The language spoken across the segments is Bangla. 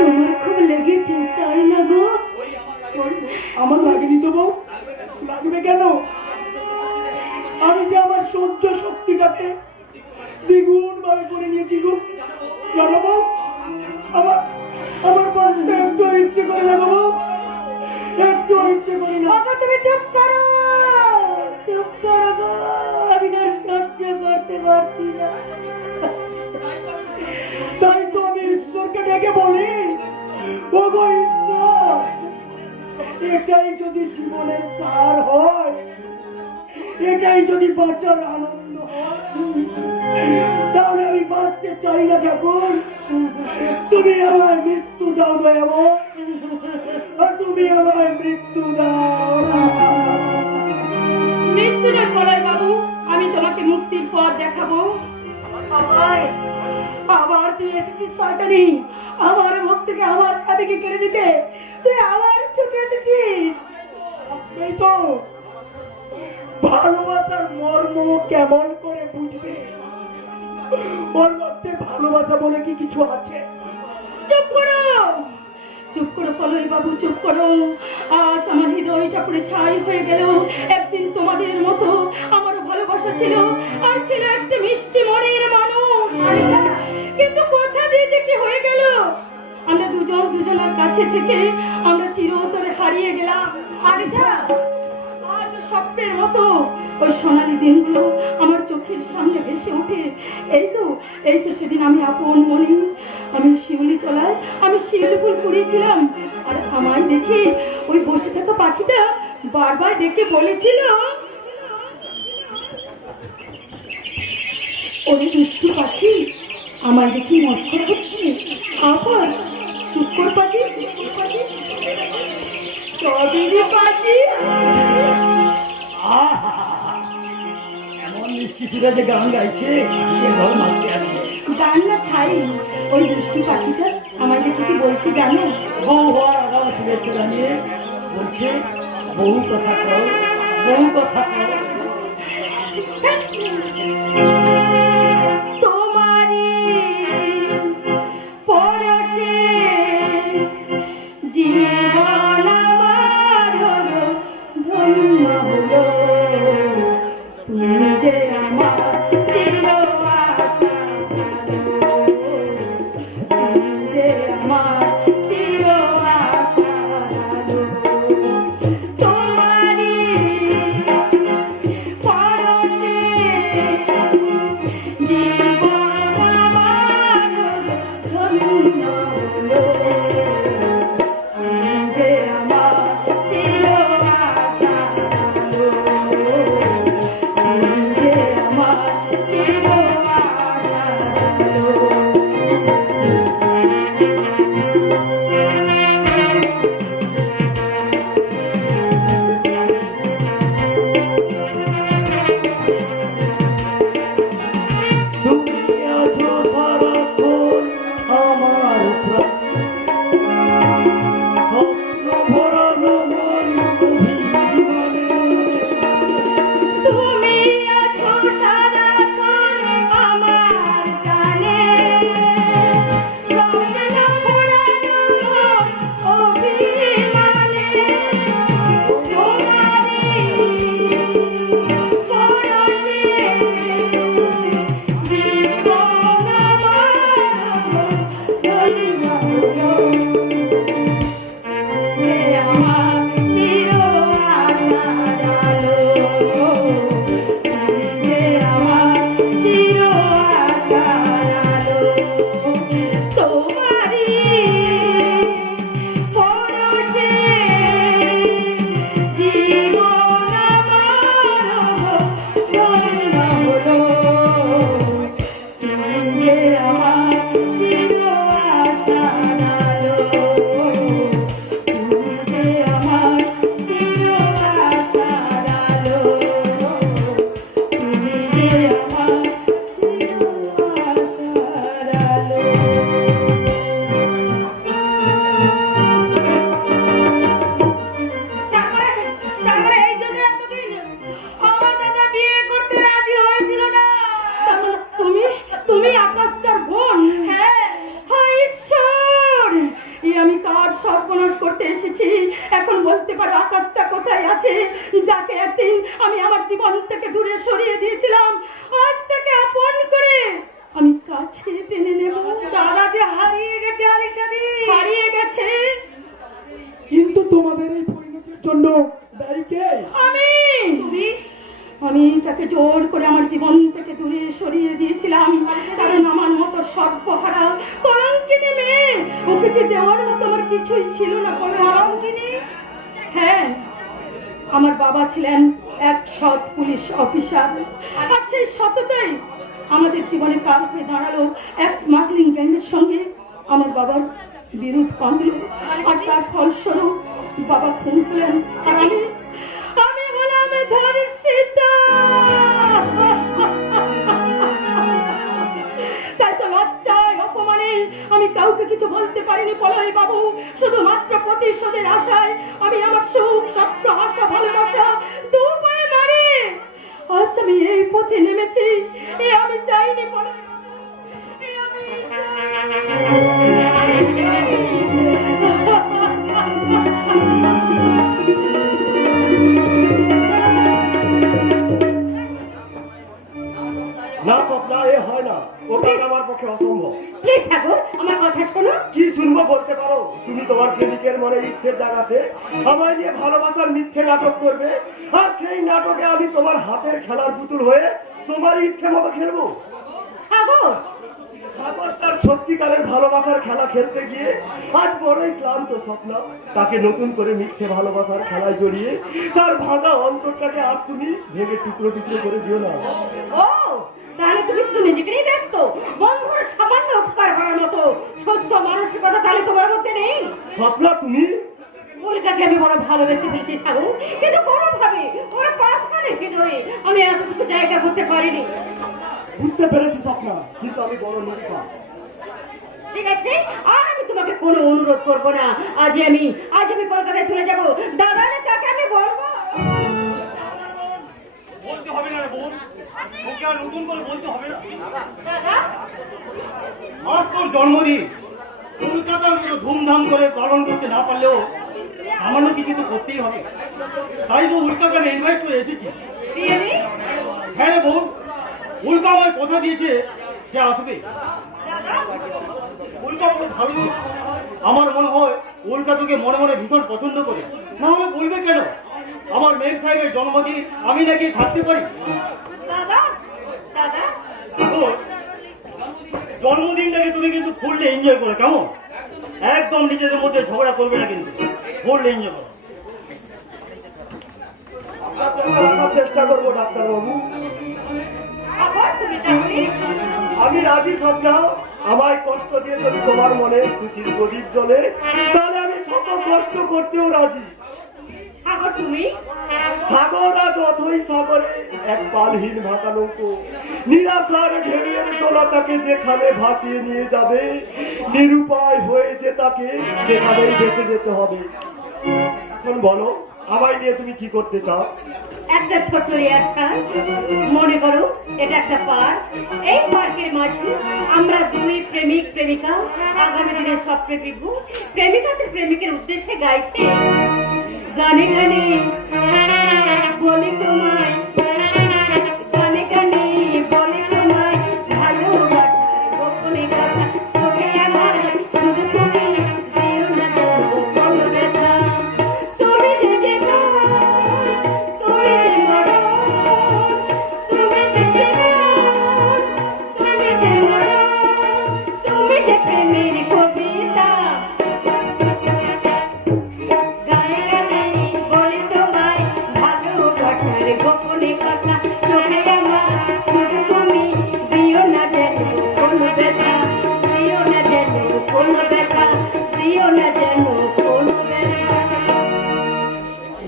তোমার খুব লেগেছে তাই না গো? আমার লাগেনি তো বউ, লাগবে কেন? আমি যে আমার সহ্য শক্তিটাকে দ্বিগুণ ভাবে করে নিয়েছি গো, জানো বউ? আমার আমার বলতে একটু ইচ্ছে করে না গো, একটু ইচ্ছে করে না। তুমি চুপ করো, চুপ করো গো, আমি না সহ্য করতে পারছি না। তাই তো আমি ঈশ্বরকে ডেকে বলি, ও গো ঈশ্বর, এটাই যদি জীবনের সার হয়, এটাই যদি বাঁচার আনন্দ হয়, তাহলে আমি বাঁচতে চাই না ঠাকুর। তুমি আমার মৃত্যু দাও দয়াময়, তুমি আমার মৃত্যু দাও। মৃত্যুর পলায় বাবু, আমি তোমাকে মুক্তির পথ দেখাবো। আবার তুই এসেছিস শয়তানি, আমার মুখ থেকে আমার স্বামীকে কেড়ে দিতে। তুই আবার চুকে এসেছিস। এই তো ভালোবাসার মর্ম কেমন করে বুঝবে? ওর মধ্যে ভালোবাসা বলে কি কিছু আছে? চুপ করো, চুপ করো পলয় বাবু, চুপ করো। আজ আমার হৃদয়টা পুরো ছাই হয়ে গেল। একদিন তোমাদের মতো আমারও ভালোবাসা ছিল, আর ছিল একটা মিষ্টি মনের মানুষ। কিন্তু কথা দিয়ে যে কি হয়ে গেল, আমরা দুজন দুজনের কাছে থেকে আমরা চিরতরে হারিয়ে গেলাম। আরিশা, আজ স্বপ্নের মতো ওই সোনালী দিনগুলো আমার চোখের সামনে ভেসে ওঠে। এই তো সেদিন আমি আপন মনে আমি শিউলি তলায় আমি শিউলি ফুল কুড়িয়েছিলাম, আর আমায় দেখে ওই বসে থাকা পাখিটা বারবার ডেকে বলেছিল, ওরে দুষ্টু পাখি, আমায় দেখে মস্করা হচ্ছে। আবার চুপ কর পাখি, চদিদি পাখি। এমন মিষ্টি সুরে যে গান গাইছে, গান না ছাই, ওই দুষ্টু পাখিটা আমায় দেখে কি বলছে জানো? বউ হওয়ার আগাম শুভেচ্ছা জানিয়ে বলছে, বহু কথা কও, বহু কথা কও। তোমারি পরশে জীবন আমার ধন্য হলো, তুমি যে আমার চির আশা, তুমি যে আমার চির আশা। তোমারি পরশে জীবন আমার ধন্য হলো, তুমি যে আমার চির আশা, তুমি যে আমার চির তুমি আছো সারাক্ষণ আমার প্রাণ, স্বপ্ন ভরানো মন অভিমানে। তুমি আছো সারাক্ষণ আমার প্রাণে, স্বপ্ন ভরানো মন অভিমানে। তোমারি পরশে জীবন আমার ধন্য হলো, আমার চির আশার আলো, তুমি আমার চির আশার আলো। তোমারি পরশে জীবন আমার ধন্য হলো, তুমি আমার চির আশার আলো, তুমি আমার চির আশার আলো, তুমি আমার চির আশার আলো। তারপরে এই জন্য এতদিন আমার দাদা বিয়ে করতে রাজি হয়েছিল না। তুমি তুমি আকাশটার বোন? হ্যাঁ। হায় ঈশ্বর, সর্বনাশ করতে এসেছি। এখন বলতে পারো আকাশটা কোথায় আছে, যাকে একদিন আমি আমার জীবন থেকে দূরে সরিয়ে দিয়েছিলাম, আজ থেকে আপন করে আমি কাছে টেনে নেব। দাদা যে হারিয়ে গেছে, হারিয়ে গেছে। কিন্তু তোমাদের এই পরিণতির জন্য দায়ী কে? আমি তাকে জোর করে আমার জীবন থেকে দূরে সরিয়ে দিয়েছিলাম, কারণ আমার মতো সর্বহারা কলঙ্কিনী মেয়ে ওকে যে দেওয়ার মতো আমার কিছুই ছিল না। কলঙ্কিনী? হ্যাঁ, আমার বাবা ছিলেন এক সৎ পুলিশ অফিসার, আর সেই সততাই আমাদের জীবনে কাল হয়ে দাঁড়ালো এক স্মাগলিং গ্যাংয়ের সঙ্গে আমার বাবার বিরোধ বাঁধলো, আর তার ফলস্বরূপ বাবা খুন হলেন, আর আমি হলাম ধর্ষিতা। তাই তো লজ্জায় অপমানে আমি কাউকে কিছু বলতে পারিনি পলয় বাবু। শুধুমাত্র প্রতিশোধের আশায় আমি আমার সুখ, স্বপ্ন, আশা, ভালোবাসা দু পায়ে মারি আজ আমি এই পথে নেমেছি। এ আমি চাইনি পলয় বাবু, এ আমি না স্বপ্না, এ হয় না, ওটা আমার পক্ষে অসম্ভব। প্লিজ সাগর, আমার কথা শোনো। কি শুনবো বলতে পারো? তুমি তোমার প্রেমিকের মনে ইচ্ছের জায়গাতে আমায় নিয়ে ভালোবাসার মিথ্যে নাটক করবে, আর সেই নাটকে আমি তোমার হাতের খেলার পুতুল হয়ে তোমার ইচ্ছে মতো খেলবো। সাগর, সাগর তার সত্যিকারের ভালোবাসার খেলা খেলতে গিয়ে আজ বড়ই ক্লান্ত। স্বপ্না, তাকে নতুন করে মিথ্যে ভালোবাসার খেলায় জড়িয়ে তার ভাঙা অন্তরটাকে আর তুমি ভেঙে টুকরো টুকরো করে দিও না। ও তাহলে তুমি শুধু নিজেকে নিয়ে ব্যস্ত, বন্ধুর সামান্য উপকার করার মতো সত্য মানসিকতা তাহলে তোমার মধ্যে নেই। স্বপ্না, তুমি উল্কাকে আমি বড় ভালোবেসে ফেলছি সাগর, কিন্তু কোনোভাবে ওর পাশে হৃদয়ে আমি এতটুকু জায়গা করতে পারিনি। বুঝতে পেরেছি স্বপ্না, কিন্তু আমি বড় নিষ্পাপ। ঠিক আছে, আর আমি তোমাকে কোনো অনুরোধ করবো না। আজ আমি কলকাতায় চলে যাবো। দাদা তাকে আমি বলবো। বলতে হবে না রে বোন, ওকে আর নতুন করে বলতে হবে না। দাদা, আজ তোর জন্মদিন কলকাতার মতো ধুমধাম করে পালন করতে না পারলেও সামান্য কিছু তো করতেই হবে। তাই তো উল্কাকে আমি ইনভাইট করে এসেছি। রিয়েলি? হ্যাঁ রে বোন, উল্কা আমায় কথা দিয়েছে যে আসবে। উল্কা বড় ভালো লোক। আমার মনে হয় উল্কা তোকে মনে মনে ভীষণ পছন্দ করে, না হলে বলবে কেন আমার মেঘ সাহেবের জন্মদিন আমি নাকি থাকতে পারি। দাদা, দাদা, সাগর, জন্মদিনটাকে তুমি কিন্তু ফুললে এনজয় করো, কেমন? একদম নিজেদের মধ্যে ঝগড়া করবে না, কিন্তু ফুললে এনজয় করো। আপনার চেষ্টা করবো ডাক্তারবাবু। আবার তুমি তাহলে আমি রাজি। স্বপ্না, আমায় কষ্ট দিয়ে যদি তোমার মনে খুশির প্রদীপ জ্বলে, তাহলে আমি শত কষ্ট করতেও রাজি। সাগর, তুমি সাগর আজ অথই সাগরে এক পালহীন ভাটা নৌকো নিরাশার ঢেউয়ের দোলাটাকে যেখানে ভাসিয়ে নিয়ে যাবে, নিরুপায় হয়ে যে তাকে সেখানেই বেঁচে যেতে হবে। এখন বলো, আমায় নিয়ে তুমি কি করতে চাও? একটা ছোট্ট রিয়াকশন মনে করো, এটা একটা পার্ক। এই পার্কের মাঝে আমরা দুই প্রেমিক প্রেমিকা আগামী দিনের স্বপ্নে দেখব। প্রেমিকাতে প্রেমিকের উদ্দেশ্যে গাইছে গানে গানে বলি তোমায়, গানে গানে বলি তোমায় ভালোবাসা গোপনে কথা, তোকে আমার শুধু তুমি দিও না কোনো ব্যথা, তুমি যে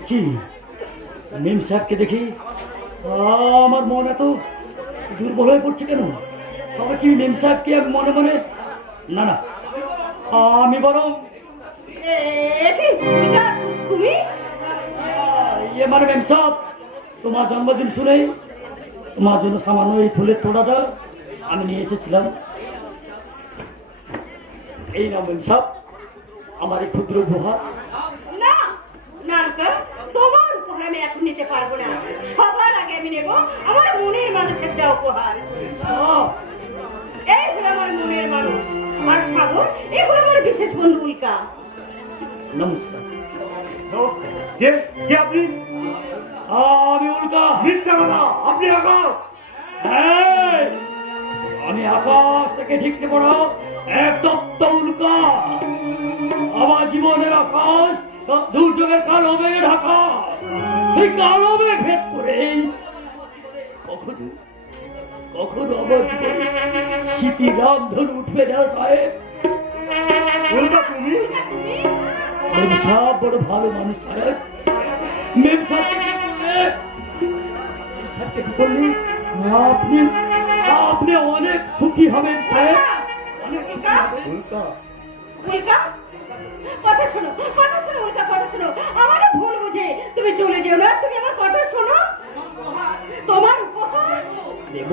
কি মেম সাহেবকে দেখি আমার মন এত দুর্বল হয়ে পড়ছে কেন? তবে কি মেম সাহেবকে আমি মনে মনে না না আমি বরং তুমি ইয়ে মানে মেম সাহেব, তোমার জন্মদিন শুনে তোমার জন্য সামান্য এই ফুলের তোড়াটা আমি নিয়ে এসেছিলাম। এই নাও মেম সাহেব, আমার এই ক্ষুদ্র উপহার? না না আঙ্কেল, তোমার উপহার আমি এখন নিতে পারবো না। সবার আগে আমি নেব আমার মনের মানুষের দেওয়া উপহার। এই হলো আমার মনের মানুষ, আমার সাগর। এই হলো আমার বিশেষ বন্ধু উল্কা। নমস্কার। নমস্কার। কে আপনি? আমি উল্কা। মিথ্যা কথা, আপনি আকাশ। এই, আমি আকাশ থেকে ঠিকতে পড়া এক তপ্ত উল্কা। আমার জীবনের আকাশ দুর্যোগের কালো মেঘে ঢাকা। সেই কালো মেঘ ভেদ করে কখনো কখনো আমার জীবনে স্মৃতি রামধনু উঠবে না সাহেব। উল্কা তুমি? মেম সাহেব বড় ভালো মানুষ সাহেব। মেম সাহেবকে কি বললি? আপনি আপনি অনেক সুখী হবেন সাহেব। অনেক সুখী হবেন। উল্কা উল্কা, কথা শোনো, কথা শোনো উল্কা, কথা শোনো। আমাকে ভুল বুঝে তুমি চলে যেও না। তুমি আমার কথা শোনো। তোমার উপহার দেব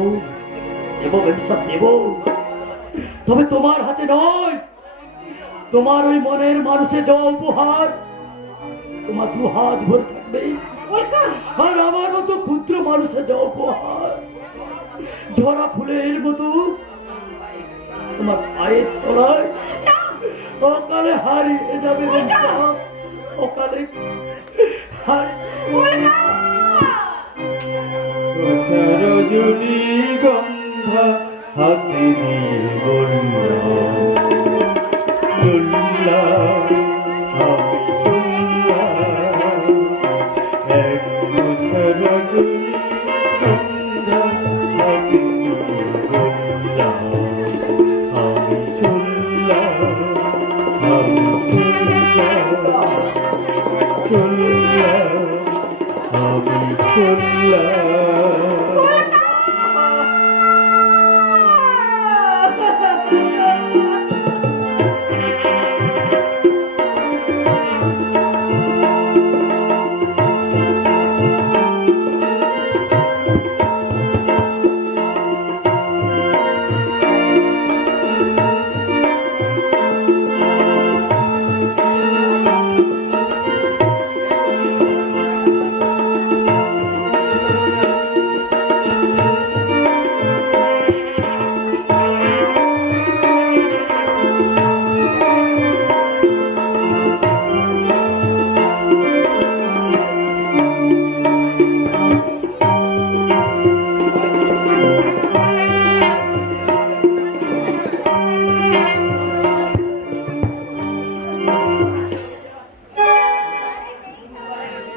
দেব মেম সাহেব দেব, তবে তোমার হাতে নয়। তোমার ওই মনের মানুষের দেওয়া উপহার তোমার দু হাত ভরে থাকবে। উল্কা, আর আমার মতো ক্ষুদ্র মানুষের দেওয়া উপহার ঝরা ফুলের মতো তোমার পায়ের তলায় অকালে হারিয়ে যাবে। অকালে উল্কা। রজনী গন্ধা হাতে নিয়ে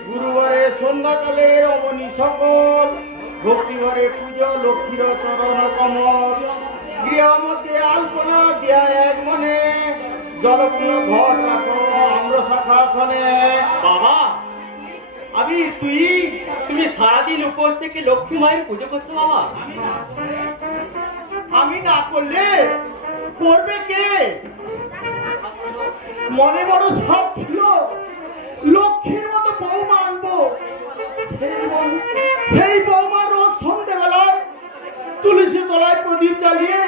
গুরুবারে সন্ধ্যাকালে রমণী সকল, ভক্তিবারে পুজো লক্ষ্মীর চরণ কমল। গৃহ মধ্যে আলপনা দিয়া এক মনে, জলপূর্ণ ঘর রাখো আম্র শাখাসনে। বাবা, তুমি সারাদিন উপোস থেকে লক্ষ্মী মায়ের পুজো করছো বাবা? আমি না করলে করবে কে? মনে বড় শখ ছিল লক্ষ্মীর মতো বৌমা আনবো। সেই বৌমা রোজ সন্ধ্যেবেলায় তুলসী তলায় প্রদীপ জ্বালিয়ে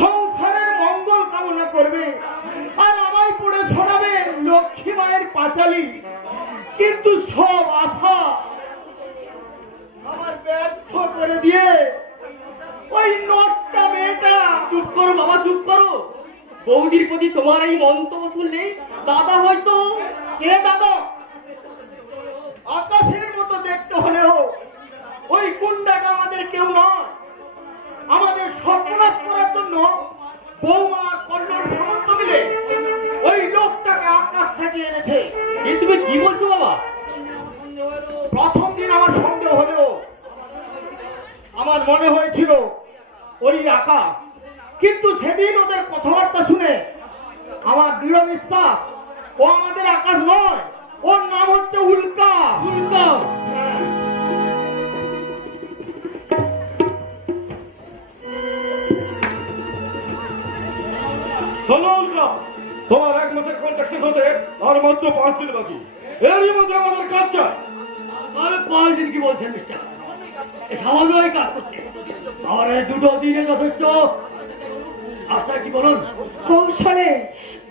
সংসারের মঙ্গল কামনা করবে, আর আমায় পড়ে শোনাবে লক্ষ্মী মায়ের পাঁচালী। কিন্তু সব আশা আমার ব্যর্থ করে দিয়ে ওই নষ্টা মেয়েটা। চুপ করো বাবা, চুপ করো। বৌদির প্রতি তোমার এই মন্তব্য শুনলে দাদা হয়তো। কে দাদা? আকাশের মতো দেখতে হলেও ওই গুন্ডাটা আমাদের কেউ নয়। আমাদের সর্বনাশ করার জন্য বৌমা আর কল্যাণ সামন্ত মিলে ওই লোকটাকে আকাশ সাজিয়ে এনেছে। এ তুমি কি বলছো বাবা? প্রথম দিন আমার সন্দেহ হলেও আমার মনে হয়েছিল ওই আকাশ, কিন্তু সেদিন ওদের কথাবার্তা শুনে আমার দৃঢ় বিশ্বাস ও আমাদের আকাশ নয়, ওর নাম হচ্ছে উল্কা। উল্কা? হ্যাঁ। শোনো উল্কা, তোমার এক মাসের কন্ট্রাক্ট শেষ হতে আর মাত্র 5 দিন বাকি। এরই মধ্যে আমাদের কাজ চাই। আরে 5 দিন কি বলছেন মিস্টার? সামান্যই কাজ করছে। আমার এই 2 দিনে যথেষ্ট। আশা কি বলুন? কৌশলে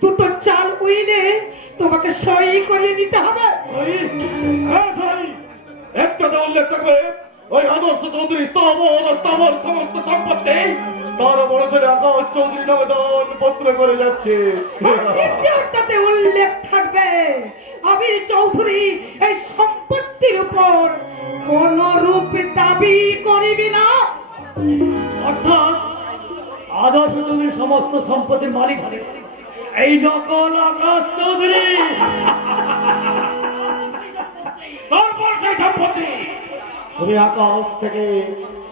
দুটো চাল উইলে তোমাকে সই করিয়ে দিতে হবে। ওই হ্যাঁ ভাই, একটা তো উল্লেখ থাকবে, ওই আদর্শ চৌধুরী স্থাবর সমস্ত সম্পত্তি তার বড় ছেলে আকাশ চৌধুরী নামে দান পত্র করে যাচ্ছে। আর দ্বিতীয়টাতে উল্লেখ থাকবে আবির চৌধুরী এই সম্পত্তির উপর কোন রূপে দাবি করিবি না। অর্থাৎ আদর্শ চৌধুরী সমস্ত সম্পত্তির মালিক হবে এই নকল আকাশ চৌধুরী। তারপর সেই সম্পত্তি তুমি আকাশ থেকে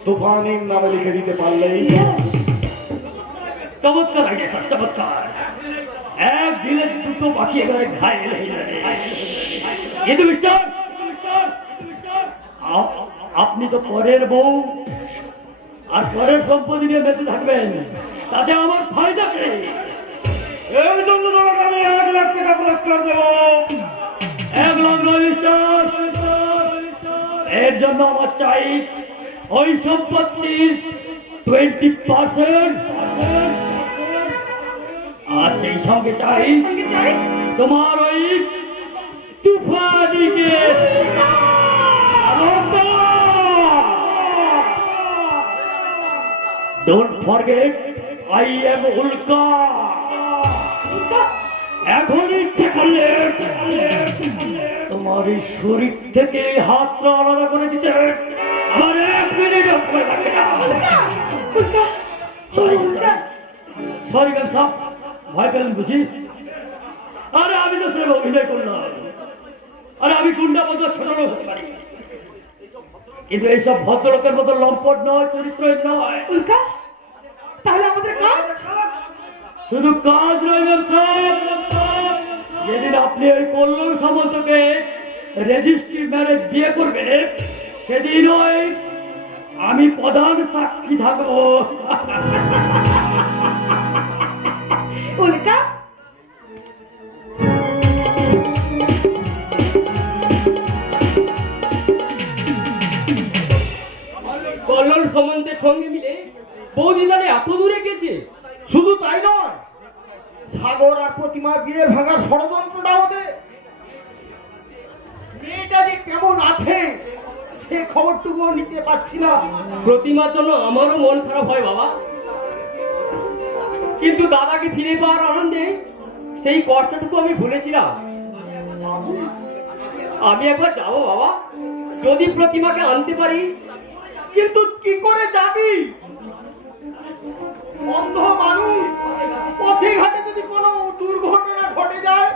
তুফানের নামে লিখে দিতে পারলেই চমৎকার আগে স্যার, চমৎকার। একদিনে দুটো পাখি এবারে ঘায়েল হয়ে যাবে। কিন্তু মিস্টার, আপনি তো পরের বউ আর পরের সম্পত্তি নিয়ে বেঁচে থাকবেন, তাতে আমার ফায়দা কি? এর জন্য তোমাকে আমি 1 লাখ টাকা পুরস্কার দেব। 1 লাখ নয় মিস্টার, এর জন্য আমার চাই ওই সম্পত্তির 20%, আর সেই সঙ্গে চাই সঙ্গে চাই তোমার ওই তুফানিকে। ডোন্ট ফরগেট, আই এম উল্কা। এখন ইচ্ছে করলে তোমার এই শরীর থেকে হাতটা আলাদা করে দিতে আমার 1 মিনিট সময় লাগবে না। সরি ম্যাম সাহেব, ভয় পেলেন বুঝি? আরে আমি তো সেরকম অভিনয় করলাম। আরে আমি গুন্ডা মতো ছোট লোক হতে পারি, কিন্তু এইসব ভদ্রলোকের মতো লম্পট নয়, চরিত্রহীন নয়। উল্কা, তাহলে আমাদের কাজ শুধু কাজ নয় ম্যাম সাহেব, যেদিন আপনি ওই কল্লোল সামন্তকে রেজিস্ট্রি ম্যারেজ বিয়ে করবেন সেদিন ওই আমি প্রধান সাক্ষী থাকবো। উল্কা, কল্লোল সামন্তের সঙ্গে মিলে বৌদি তাহলে এত দূরে গেছে। শুধু তাই নয়, সাগর আর প্রতিমার বিয়ে ভাঙার ষড়যন্ত্রটা ওদের। মেয়েটা যে কেমন আছে সে খবরটুকুও নিতে পারছি না। প্রতিমার জন্য আমারও মন খারাপ হয় বাবা, কিন্তু দাদাকে ফিরে পাওয়ার আনন্দে সেই কষ্টটুকু আমি ভুলেছিলাম। আমি একবার যাবো বাবা, যদি প্রতিমাকে আনতে পারি। কিন্তু কি করে যাবি? অন্ধ মানুষ, পথে ঘাটে যদি কোনো দুর্ঘটনা ঘটে যায়।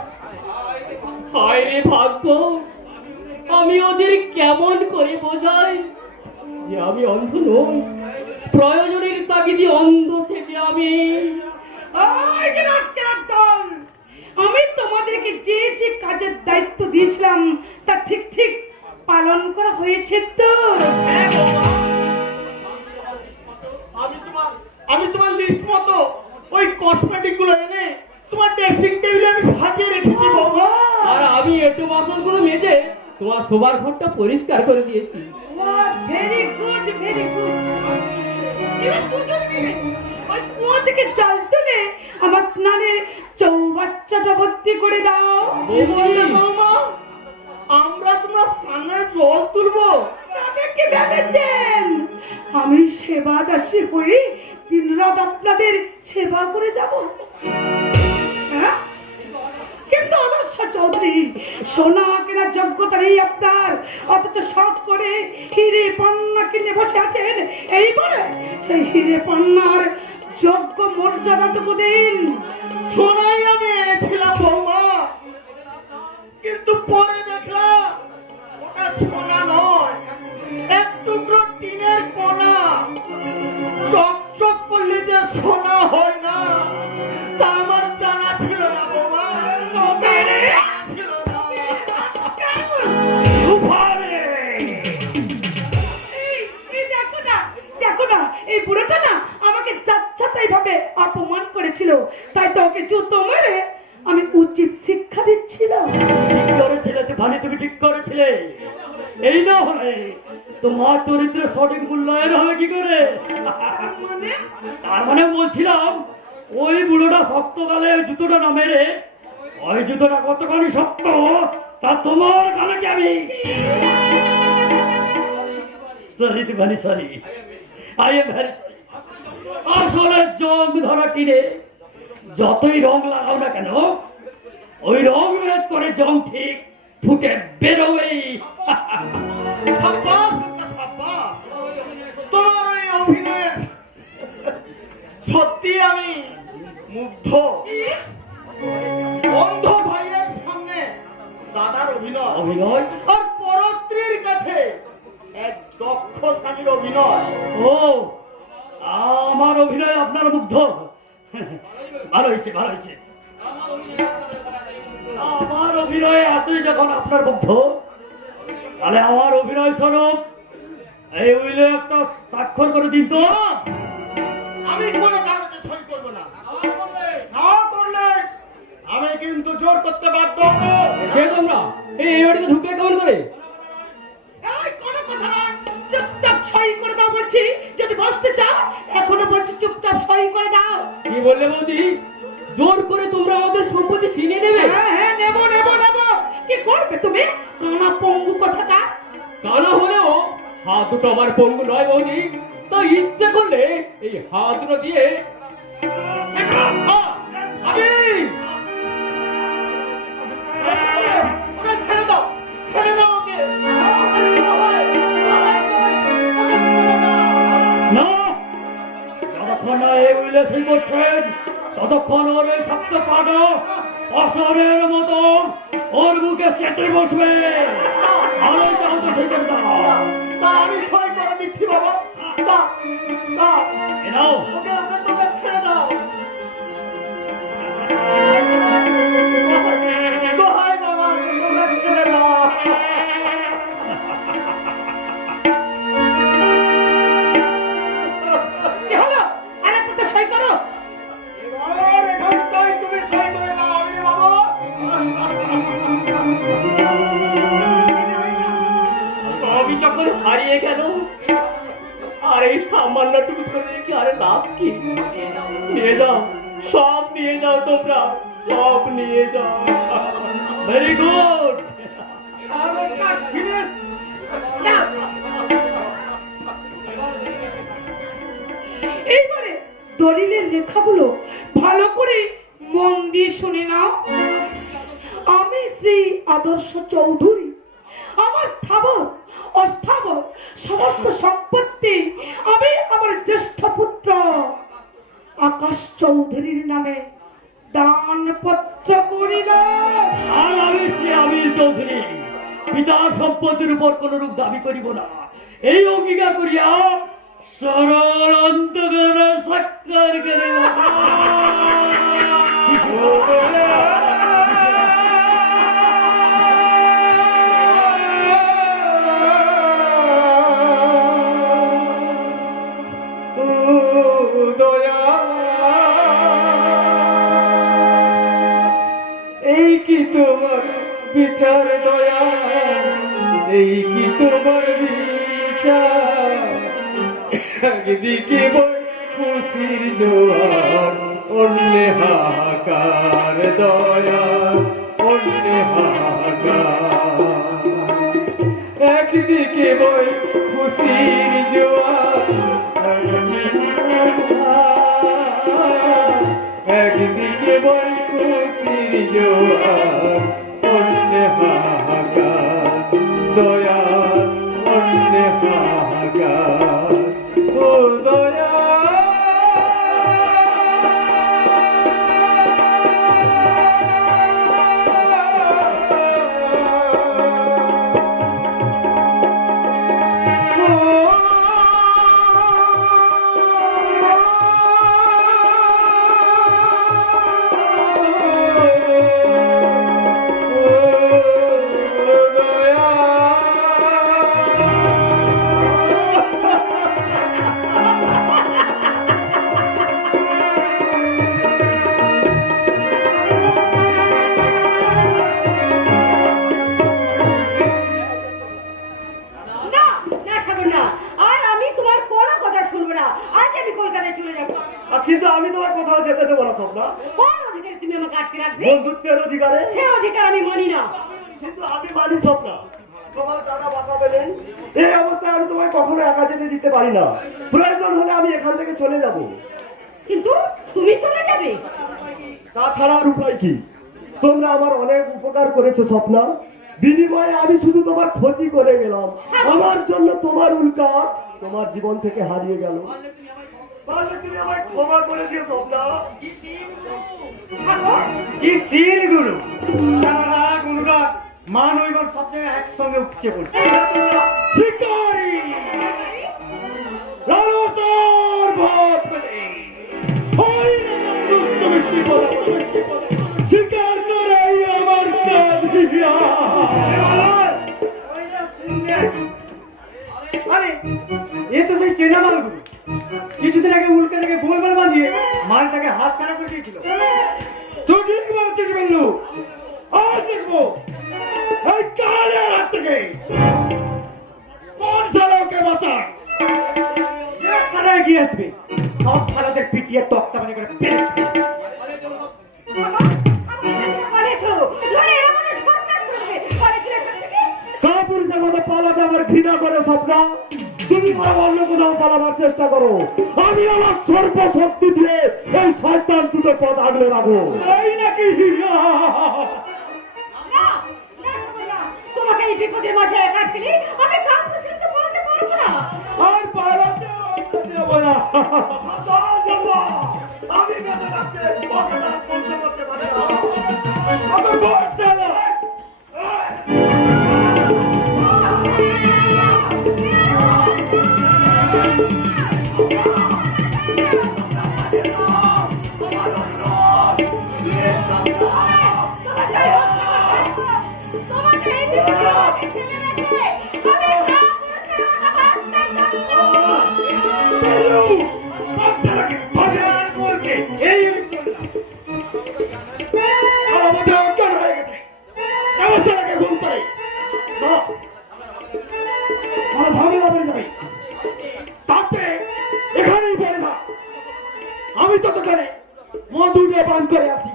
হায় রে ভাগ্য, আমি ওদের কেমন করে বোঝাই যে আমি অন্ধ নই, প্রয়োজনের তাগিদে অন্ধ সেজে আমি। ওই যে রাস্তার দল, আমি তোমাদেরকে যে যে কাজের দায়িত্ব দিয়েছিলাম তা ঠিক ঠিক পালন করা হয়েছে তো? আমি তোমার লিস্ট মতো ওই কসমেটিক গুলো এনে তোমার ড্রেসিং টেবিলে আমি সাজিয়ে রেখেছি বাবা। আর আমি একটু বাসনগুলো মেজে তোমার শোবার ঘরটা পরিষ্কার করে দিয়েছি। Very good, very good. এবার দুজন মিলে ওই কুয়ো থেকে জল তুলে আমার স্নানের চৌবাচ্চাটা ভর্তি করে দাও। কি বললে বৌমা? আমরা তোমার স্নানের জল তুলবো? তবে কি ভেবেছেন আমি সেবা দাসী হয়ে দিনরাত আপনাদের সেবা করে যাব? হ্যাঁ? কিন্তু আদর্শ চৌধুরী, সোনা কেনার যোগ্যতা নেই আপনার, অথচ শর্ট করে হিরে পান্না কিনে বসে আছেন। এইবারে সেই হিরে পান্নার যোগ্য মর্যাদাটুকু দিন। সোনাই আমি এনেছিলাম বৌমা, কিন্তু পরে দেখলাম ওটা সোনা নয়, এক টুকরো টিনের কণা। চকচক করলে যে সোনা হয় না তা আমার জানা ছিল না বৌমা, ছিল না। এই দেখো না, দেখো না, এই বুড়োটা না আমাকে যাচ্ছাতাই ভাবে অপমান করেছিল, তাই তো ওকে জুতো মেরে আমি উচিত শিক্ষা দিচ্ছিলাম। ঠিক করেছিলে তুফানি, তুমি ঠিক করেছিলে। এই না হলে তোমার চরিত্রের সঠিক মূল্যায়ন হবে কি করে? মানে তার মানে বলছিলাম ওই বুড়োটা শক্ত গালে জুতোটা না মেরে ওই জুতোটা কতখানি শক্ত তা তোমার কানে কি আমি sorry too very sorry, I am very sorry. আসলে জং ধরা টিনে যতই রং লাগাও না কেন, ওই রং ভেদ করে জং ঠিক ফুটে বেরোবেই। সাব্বাস, সাব্বাস। তোমার এই অভিনয়ে সত্যি আমি মুগ্ধ। অন্ধ ভাইয়ের সামনে দাদার অভিনয়, অভিনয় আর পরস্ত্রীর কাছে এক দক্ষ স্বামীর অভিনয়। ও, আমার অভিনয় আপনার মুগ্ধ? ভালো হয়েছে, ভালো হয়েছে। আমার অভিনয় এতই যখন আপনার মুগ্ধ, তাহলে আমার অভিনয় স্বরূপ এই উইলে একটা স্বাক্ষর করে দিন তো। আমি কোনো কাগজে সই করবো না। না করলে আমি কিন্তু জোর করতে বাধ্য হবো। কে তোমরা? এই বাড়িতে ঢুকলে কেমন করে? এই কোনো কথা নয়, চুপচাপ সই করে দাও বলছি। যদি বসতে চাও এখনো বলছি চুপচাপ সই করে দাও। কি বললে বৌদি? জোর করে তোমরা আমাদের সম্পত্তি ছিনিয়ে নেবে? হ্যাঁ হ্যাঁ, নেবো নেবো নেবো। কি করবে তুমি? কানা পঙ্গু কথাটা। কানা হলেও হাত দুটো আমার পঙ্গু নয় বৌদি। তো ইচ্ছে করলে এই হাত দুটো দিয়ে ওকে ছেড়ে দাও, ছেড়ে দাও ওকে। না, যতক্ষণ না এই উইলে সই করছেন ততক্ষণ ওর ওই শক্ত পাটা অসরের মতো ওর বুকে সেটে বসবে। ভালো যাও তো ঠিক আছে। তা আমি সই করে দিচ্ছি বাবা। তা তা এ নাও। ওকে ওকে তোকে ছেড়ে দাও। দোহাই বাবা, তোকে ছেড়ে দাও। কি হলো? আর একটা সই করো। এবার এখানটাই তুমি সই করে দাও আমি বাবা। সবই যখন হারিয়ে গেল, আর এই সামান্যটুকু করে রেখে আরে লাভ কি? নিয়ে যাও, সব নিয়ে যাও, তোমরা সব নিয়ে যাও। Very good. আমার কাজ ফিনিশ। দাও। এইবারে দলিলের লেখাগুলো ভালো করে মন দিয়ে শুনে নাও। আমি শ্রী আদর্শ চৌধুরী, আমার স্থাবর অস্থাবর সমস্ত সম্পত্তি আমি আমার জ্যেষ্ঠ পুত্র আকাশ চৌধুরীর নামে দানপত্র করিলাম। আর আমি শ্রী আমির চৌধুরী পিতার সম্পত্তির উপর কোন রূপ দাবি করিব না, এই অঙ্গীকার করিয়া সরল অন্তরে সাক্ষর করিলাম। এই কি তোমার বিচার দয়া, এই কি তোমার বিচার? একদিকে বই খুশির জোয়ার, অন্য হাহাকার দয়া, অন্য হাহাকার। একদিকে বই খুশির জোয়ার, একদিকে বই খুশির জোয়ার, অন্য হাহাকার দয়া, অন্য হাহাকার। ও দয়া বন্ধুত্বের অধিকারে? সে অধিকার আমি মানি না। কিন্তু আমি মানি স্বপ্না, তোমার দাদা বাঁচাতে নেই, এই অবস্থায় আমি তোমায় কখনো একা যেতে দিতে পারি না। প্রয়োজন হলে আমি এখান থেকে চলে যাব। কিন্তু তুমি চলে যাবে? তাছাড়া আর উপায় কি? তোমরা আমার অনেক উপকার করেছো স্বপ্না, বিনিময়ে আমি শুধু তোমার ক্ষতি করে গেলাম। আমার জন্য তোমার উল্কা তোমার জীবন থেকে হারিয়ে গেল। তাহলে তুমি আমায় ক্ষমা করে দিও স্বপ্না। কি সিল গুরু, সারা রাগ অনুরাগ মান হইবার সব জায়গায় একসঙ্গে উপচে পড়ছে। শিকারি লালসার ভাত পেলে হয় না দুষ্ট মিষ্টি বলা শিকার করাই আমার কাজ। আরে এ তো সেই চেনা মাল গুরু, কিছুদিন আগে উল্কাটাকে গোলমাল বাঁধিয়ে মালটাকে হাত ছাড়া করে দিয়েছিল। তুই ঠিক বলছিস বন্ধু, আজ দেখবো এই কালের হাত থেকে কোন সারাকে বাঁচায়। যে সারা এগিয়ে আসবে সব সারাদের পিটিয়ে তক্তা বানিয়ে করে ফেলে সাপুরুষের মতো পালাতে আমার ঘৃণা করে স্বপ্না। তুমি বরং অন্য কোথাও পালাবার চেষ্টা করো, আমি আমার সর্বশক্তি দিয়ে এই শয়তান দুটো পথ আগলে রাখবো। এই নাকি তোমাকে এই বিপদের মাঝে একা ফেলে আমি কাউকে শুনতে বলতে পারবো না। আর পালাতে দেবো না। আমি বেঁচে থাকতে ওকে না স্পর্শ করতে পারি না। আমার ভয় চালা। আমি ততক্ষণে মধু দিয়ে পান করে আসি।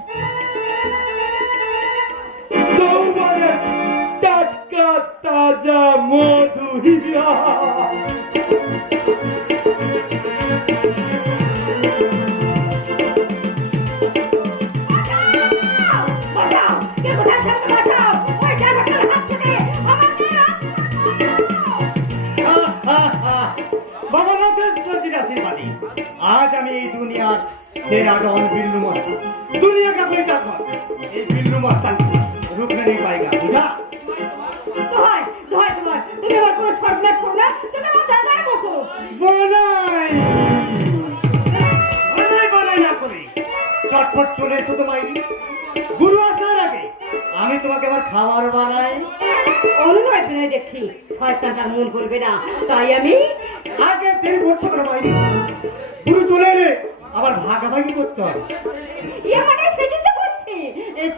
যৌবনের টাটকা তাজা মধু। আজ আমি এই দুনিয়ার সেরা ডন বিল্লু মস্তান, দুনিয়া का कोई ताकत এই বিল্লু মস্তান রুখনে नहीं पाएगा। বুঝা? দোহাই দোহাই তোমার, তুমি আমার কোনো সর্বনাশ করো না। তুমি আমার দাদার মতো। বনাই বনাই না করে চটপট চলে এসো তো মাইরি। গুরু আসার আগে আমি তোমাকে আবার খাবার বানাই। অনুনয় বিনয় দেখছি শয়তানটা মন করবে না, তাই আমি আগে দেরি করছো কেন মাইরি? গুরু চলে এলে আবার ভাগাভাগি করতে হবে। ইয়ে মানে সেদিতে বলছি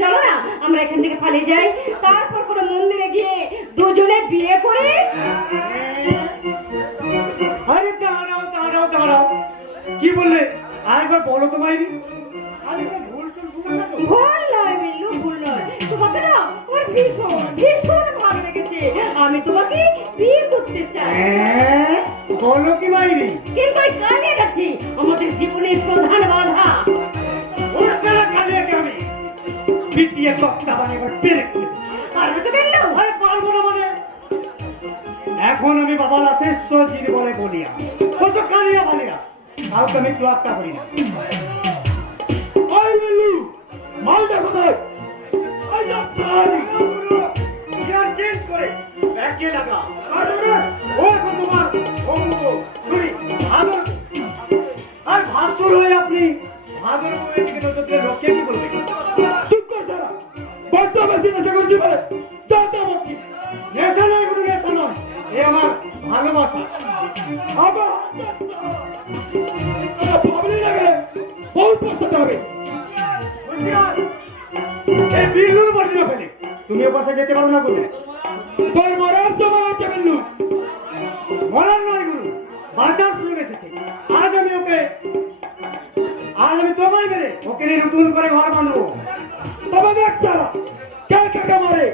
চলো না আমরা এখান থেকে পালিয়ে যাই, তারপর কোনো মন্দিরে গিয়ে দুজনে বিয়ে করে। আরে দাঁড়াও দাঁড়াও দাঁড়াও, কি বললে আরেকবার বলো তো মাইরি। আমি কোনো ভুল টুল বুঝলাম না তো? ভুল নয় বিল্লু, ভুল নয়। তোমাকে না ওর ভীষণ ভীষণ ভালো লেগেছে, আমি তোমাকে বিয়ে করতে চাই। বলো কি মাইরি? কিন্তু ওই কালিয়ে গেছি আমাদের জীবনের প্রধান বাধা। ওর সারা কালিয়াকে আমি পিটিয়ে তক্তা বানিয়ে করে পেরে ফেলে দেব। পারবে তো বিল্লু? আরে পারবো না মানে? এখন আমি বাবা লাতেশ্বর যিনি বলে বলিয়া, ও তো কালিয়া বলিয়া, কাউকে আমি তোয়াক্কা করি না। ওই বেলু মালটা কোথায়? ওই যাচ্ছে গিয়ার চেঞ্জ করে ব্যাকে লাগা। ও এখন তোমার তুমি ভাদর আর ভাসুর হয়ে আপনি ভাদর বলে দিকে নজর দিয়ে রক্ষে কি করবে? চুপ কর সারা, বড্ড বেশি নেশা করছি বলে জানতে পারছি। নেশা নয় কোনো নেশা নয়, এ আমার ভালোবাসা। আবার ভাবলি লাগে বহুত পছন্দ হবে। এই বিল্লুর বাড়ি না ফেলে তুমি ও পাশে যেতে পারো না বলে তোর মরার সময় হচ্ছে বিল্লু। মরার নয় গুরু, বাঁচার সুযোগ এসেছে। আজ আমি তোমায় মেরে ওকে নিয়ে নতুন করে ঘর বাঁধবো। তবে দেখ তারা কে কাকে মারে।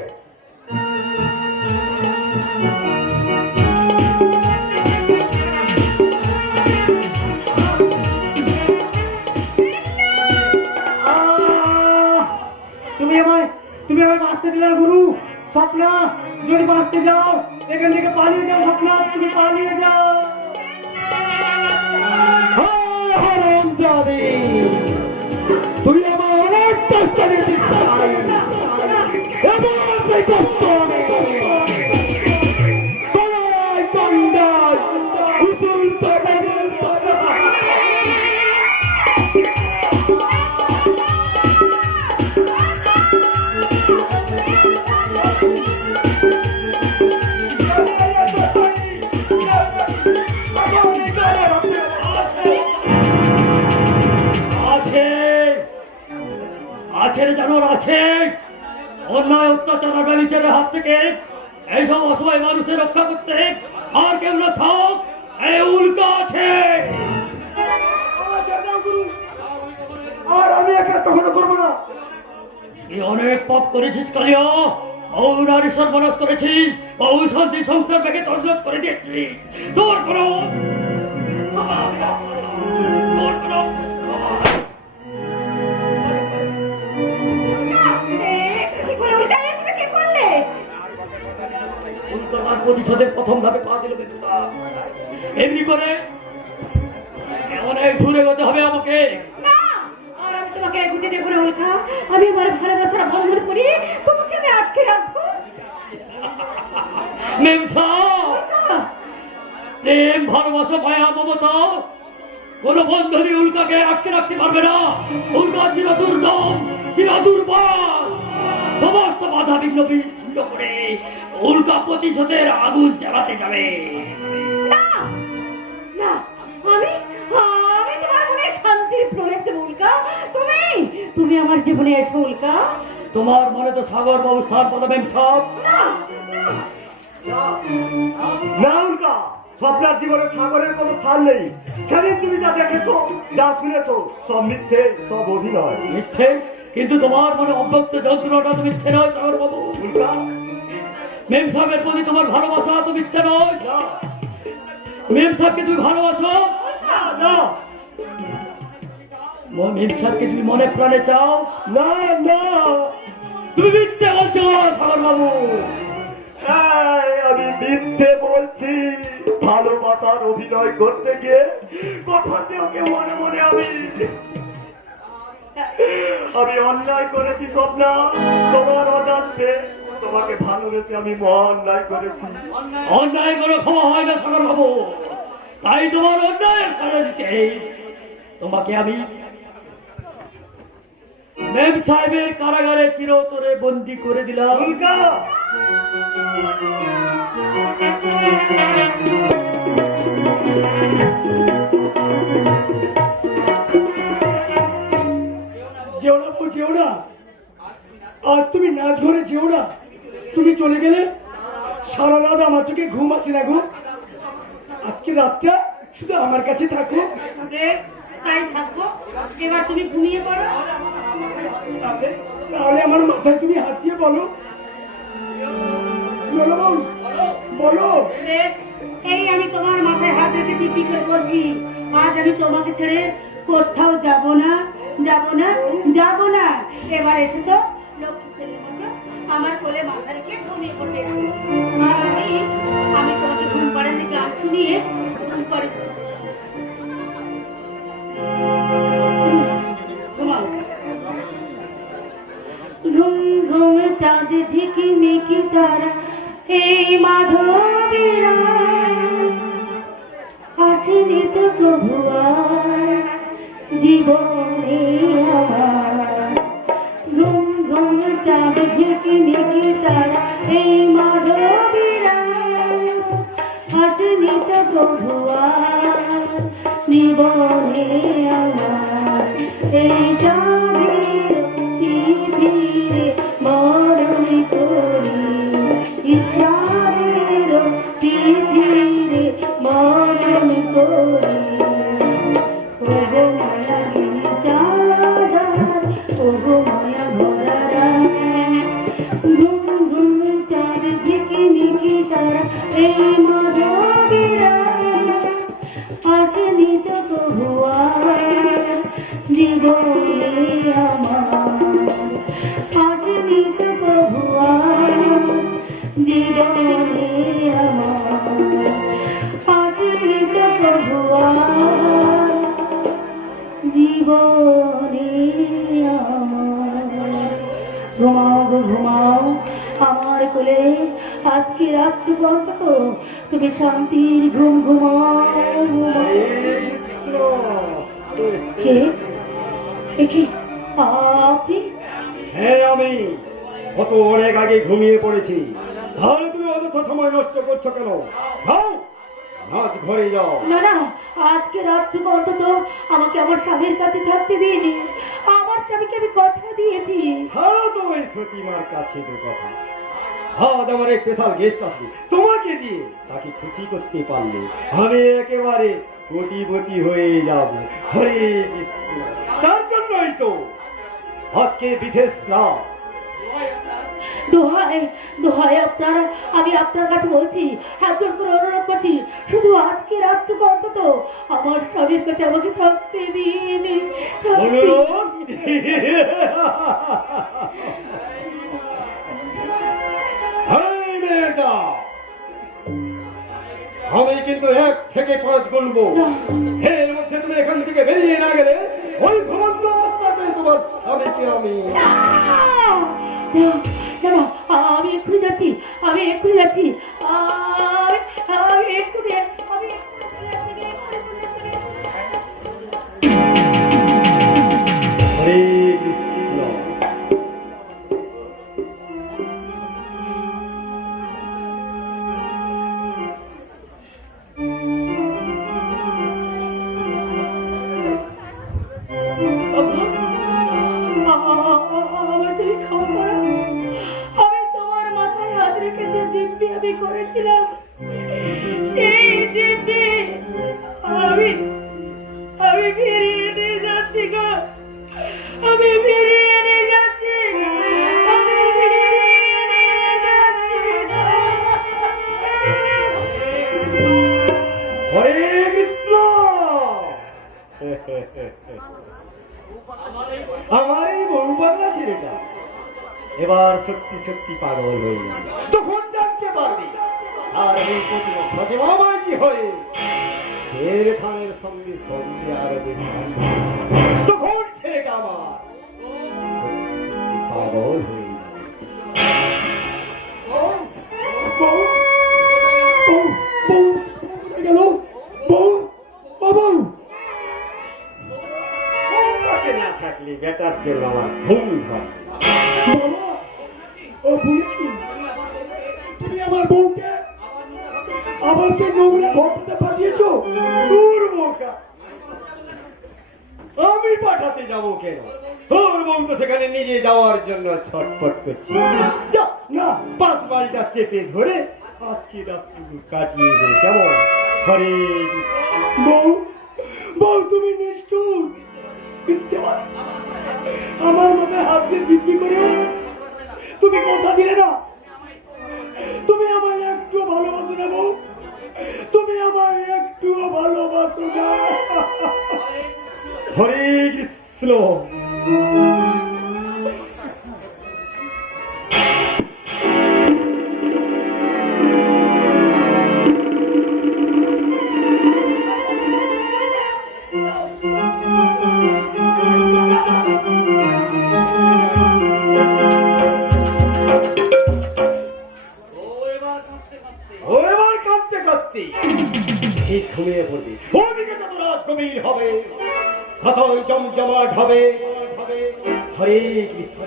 তুমি আমায় বাঁচতে দিলে না গুরু। স্বপ্না, যদি বাঁচতে যাও এখান থেকে পালিয়ে যাও। স্বপ্না, তুমি পালিয়ে যাও। হারামজাদে, তুই আমার অনেক কষ্ট দিয়েছিস ভাই। এবার সেই কষ্ট আমি গলায় গন্ডায় উসুল করে আছে জানোয়ার আছে। অন্যায় অত্যাচার আর ব্যভিচারের হাত থেকে এইসব অসহায় মানুষের রক্ষা করতে আর কেউ না থাক, এই উল্কা আছে। আর আমি একা কখনো করবো না। তুই অনেক পাপ করেছিস কালিয়া, বহু নারী সর্বনাশ করেছিস, বহু শান্তি সংসার ভেঙে তছনছ করে দিয়েছিস। তোর কোনো প্রতিশোধের প্রথম ধাপে পা দিল। এমনি করে অনেক দূরে যেতে হবে আমাকে। আর আমি তোমাকে এগুতে দেবো না উল্কা। আমি আমার ভালোবাসার বন্ধন করি, তোমাকে আমি আটকে রাখবো। প্রেম, ভালোবাসা, মায়া, মমতা কোন বন্ধনী উল্কাকে আটকে রাখতে পারবে না। উল্কা চির দুর্দম, চির দুর্বল। সমস্ত বাধা বিঘ্ন বিচ্ছিন্ন করে উল্কা প্রতিশোধের আগুন জ্বালাতে যাবে। না না, আমি আমি তোমার মনে শান্তির প্রলেপ দেবো উল্কা। তুমি আমার জীবনে এসো উল্কা। তোমার মনে তো সাগর বাবু স্থান পাবেন সব। না উল্কা, স্বপ্নার জীবনে সাগরের কোনো স্থান নেই। সেদিন তুমি যা দেখেছো, যা শুনেছো, সব মিথ্যে, সব অভিনয়। মিথ্যে? কিন্তু তোমার মনে অব্যক্ত যন্ত্রণাটা তো মিথ্যে নয় সাগর বাবু। উল্কা, মেম সাহেবের প্রতি তোমার ভালোবাসা তো মিথ্যে নয়। না মেম সাহেবকে তুমি ভালোবাসো, না না মেম সাহেবকে তুমি মনে প্রাণে চাও। না না, তুমি মিথ্যে বলছো সাগর বাবু। আমি মিথ্যে বলছি? ভালোবাসার অভিনয় করতে গিয়ে কথাতে ওকে মনে মনে আমি অন্যায় করেছি। স্বপ্না, তোমার অজান্তে তোমাকে ভালোবেসে আমি অন্যায় করেছি। অন্যায় করে ক্ষমা হয় না সাগর বাবু, তাই তোমার অন্যায়ের সাজা দিতে তোমাকে আমি মেম সাহেবের কারাগারে চিরতরে বন্দি করে দিলাম। উল্কা, যেও না, যেও না। আজ তুমি নাচ ঘরে যেও না। তুমি চলে গেলে সারা রাত আমার চোখে ঘুম আসে না গো। আজকে রাতটা শুধু আমার কাছে থাকো। তাই থাকবো। এবার তুমি ঘুমিয়ে পড়ো। তাহলে আমার মাথায় তুমি হাত দিয়ে বলো, বলো। এই আমি তোমার মাথায় হাত রেখেছি, কি করে বলছি। আজ আমি তোমাকে ছেড়ে কোথাও যাব না, যাব না, যাব না। এবার এসে তো লক্ষ্মী ছেলের মতো আমার কোলে মাথা রেখে ঘুমিয়ে পড়তে। আর আমি তোমাকে ঘুম পাড়ার গান শুনিয়ে ঘুম করে ঘুম ঘুম চাঁদ ঝিকিমিকি তারা, এই মাধবীরা আসেনি তো প্রভু আর জীবনে আমার। ঘুম ঘুম চাঁদ ঝিকিমিকি তারা, এই মাধবীরা আসেনি তো প্রভু আর জীবনে আমার। এই ধীরে মরণ করি, ইচ্ছারের ধীরে মরণ করি। ওগো মায়া চাঁদার, ওগো মায়া ভরা এই মাধবীরা আসেনি তো কবুয়ার জীবনে আমার, আসেনি তো কবুয়ার জীবনে আমার, আসেনি তো কবুয়ার জীবনে আমার। ঘুমাও গো ঘুমাও আমার কোলে, আজকে রাতটুকু অন্তত তুমি শান্তির ঘুম ঘুমাও। কে কি আপনি? হ্যাঁ আমি কত অনেক আগে ঘুমিয়ে পড়েছি, তাহলে তুমি অযথা সময় নষ্ট করছো কেন? যাও আজ ঘরে যাও। না না, আজকে রাতটুকু অন্তত আমাকে আমার স্বামীর কাছে থাকতে দিইনি। আমার স্বামীকে আমি কথা দিয়েছি। ছাড়ো তো ওই সতীমার কাছে তো কথা। আজ আমার এক স্পেশাল গেস্ট আসবে, তোমাকে দিয়ে তাকে খুশি করতে পারলে আমি একেবারে কোটিপতি হয়ে যাব। হরে কৃষ্ণ, তার জন্যই তো আজকে বিশেষ রাত। দোহাই দোহাই আপনারা, আমি আপনার কাছে বলছি, হাত জোড় করে অনুরোধ করছি, শুধু আজকে রাতটুকু অন্তত আমার স্বামীর কাছে আমাকে থাকতে দিন। অনুরোধ? এই মেয়েটা, আমি কিন্তু 1 থেকে 5 গুনবো, এর মধ্যে তুমি এখান থেকে বেরিয়ে না গেলে ওই ঘুমন্ত অবস্থাতে তোমার স্বামীকে আমি আমি এক্ষুনি যাচ্ছি, আমি এক্ষুনি যাচ্ছি, আমি এক্ষুনি হরে কৃষ্ণ। আমার তুমি ক্ষমা করো। আমি তোমার মাথায় হাত রেখে যে দিব্যি আমি করেছিলাম, সেই দিব্যি আমি আমি ফিরিয়ে নিয়ে যাচ্ছি গো, আমি ফিরিয়ে নিয়ে যাচ্ছি, আমি ফিরিয়ে নিয়ে যাচ্ছি। হরে কৃষ্ণ। আমার এই বউ পাগলা ছেলেটা এবার সত্যি সত্যি পাগল হয়ে যাবে, তখন জানতে পারবি আর এই প্রতিমাবাজি হয়ে শের খানের সঙ্গে সঙ্গে আর তখন ছেলেটা আমার সত্যি পাগল হয়ে যাবে। বউ বউ বউ কোথায় গেল? বউ ও বউ, কাছে না থাকলে বেটার জন্য আমার ঘুম হয়। বাবা ও বুঝছি, তুমি আমার বউকে আবার সে নোংরা ঘরটাতে পাঠিয়েছো? দূর বোকা, আমি পাঠাতে যাবো কেন? তোর বউ তো সেখানে নিজে যাওয়ার জন্য ছটফট করছি। যা না, 5 বালটা চেপে ধরে আজকে রাত্রি কাটিয়ে দেয় কেমন? হরে কৃষ্ণ। বউ বউ তুমি নিষ্ঠুর, মিথ্যেবাদী। আমার মাথায় হাত দিয়ে দিব্যি করে তুমি কথা দিলে না, তুমি আমায় একটু ভালোবাসো না বউ, তুমি আমায় একটু ভালোবাসো না। হরে কৃষ্ণ। ও এবার কাঁদতে কাঁদতে ঠিক ঘুমিয়ে পড়বে, ওদিকে যত রাত গভীর হবে তত জমজমাট হবে। হরে কৃষ্ণ।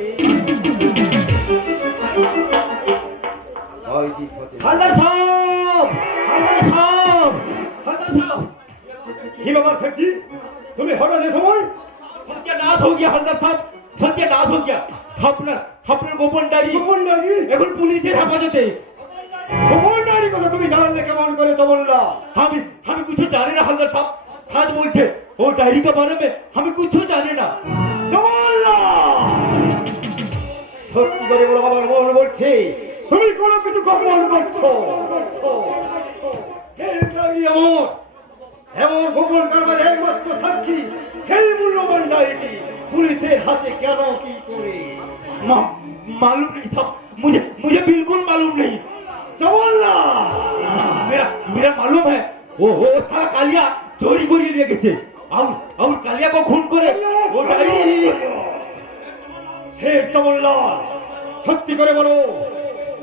হালদার সাহেব, হালদার সাহেব, হালদার সাহেব। কি ব্যাপার শেঠজি, তুমি হঠাৎ এ সময়? सत्यानाश हो गया हल्दर साहब, सत्यानाश हो गया। আপনার গোপন ডায়েরি এখন পুলিশের হেফাজতে। গোপন ডায়েরি কথা তুমি জানলে কেমন করে চমল্লা? हमें कुछ जाने ना हल्दर साहब, सच बोलते वो डायरी के बारे में हमें कुछ जाने ना। চমল্লা, সত্যি করে বলো, আমার মন বলছে তুমি কোনো কিছু গোপন করছো। এটাই এমন গোপন করবার একমাত্র সাক্ষী সেই মূল্যবান ডায়েরি পুলিশের হাতে কেন কি করে? मालूम नहीं साहब, मुझे बिल्कुल मालूम नहीं। জওয়াল্লা मेरा मालूम है वो सारा कालिया चोरी करिए ले गए और कालिया को खून करे वो डायरी। শেখ জওয়াল্লাল, সত্যি করে বলো